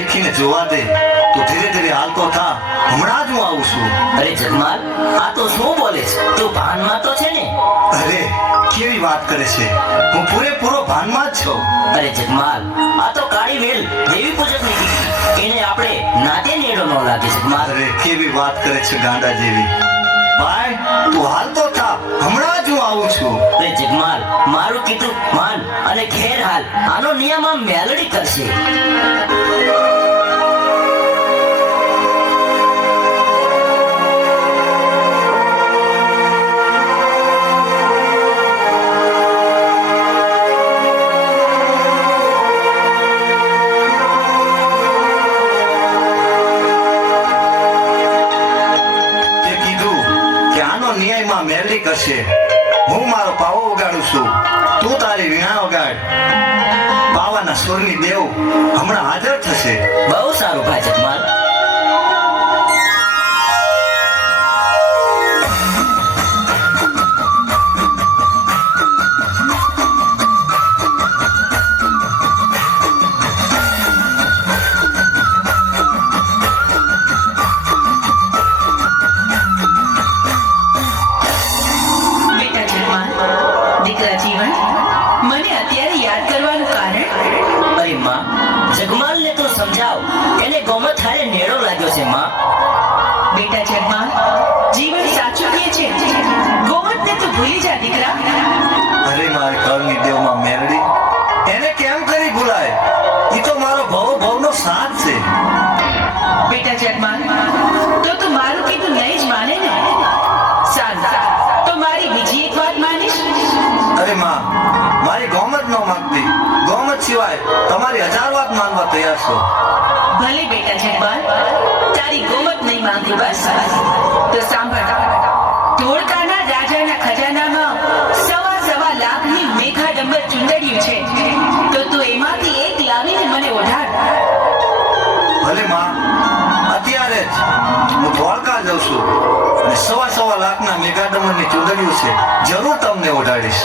નીરખીને જોવા દે. તું ધીરે ધીરે હાલતો થા, હમણાં જ હું આવું છું. અરે જગમાલ, આ તો શું બોલે છે? તું ભાનમાં તો છે ને? અરે કેવી વાત કરે છે, હું પૂરેપૂરો ભાનમાં જ છું. અરે જગમાલ, આ તો કાળી વેલ દેવી પૂજક ની દીકરી, એને આપણે નાતે નેડો ન લાગે જગમાલ. અરે કેવી વાત કરે છે ગાંડા જેવી. ભાઈ તું હાલતો થા, હમણાં જ હું આવું છું. અરે જગમાલ, મારું કીધું માન અને ઘેર હાલ. આનો નિયમ આમ મેલડી કરશે. મેલડી કરશે. હું મારો પાવો વગાડું છું, તું તારી વીણા વગાડ. પાવાના સુરની દેવ હમણાં હાજર થશે. બહુ સારું ભાઈ જગમાલ. જગમાલને તો સમજાવ, એને ગોમત હારે નેડો લાગ્યો છે માં. બેટા જગમાલ, જીવન સાચું કહે છે, ગોમતને તો ભૂલી જા દીકરા. અરે મારી ઘરની દેવમાં મેલડી, એને કેમ કરી ભૂલાય? ઈ તો મારો ભવનો સાથ છે. બેટા જગમાલ, તો તું મારું કીધું નહીં જ માને ને? સારું, તો મારી બીજી એક વાત માનીશ? અરે માં, મારી ગોમત ન માંગતી, ગોમત સિવાય તમારી 1000 વાત માનવા તૈયાર છો. ભલે બેટા જગમાલ, તારી ગોમત નહીં માંગતી બસ. તો સાંભળ, ધોળકાના રાજાના ખજાનામાં સવા લાખની મેઘાડંબર ચુંદડીયું છે, તો તું એમાંથી એક લાવીને મને ઓઢાડ. ભલે માં, અત્યારે જ હું ધોળકા જાઉં છું અને સવા લાખના મેઘાડંબરની ચુંદડીઓ છે, જરૂર તમને ઓઢાડીશ.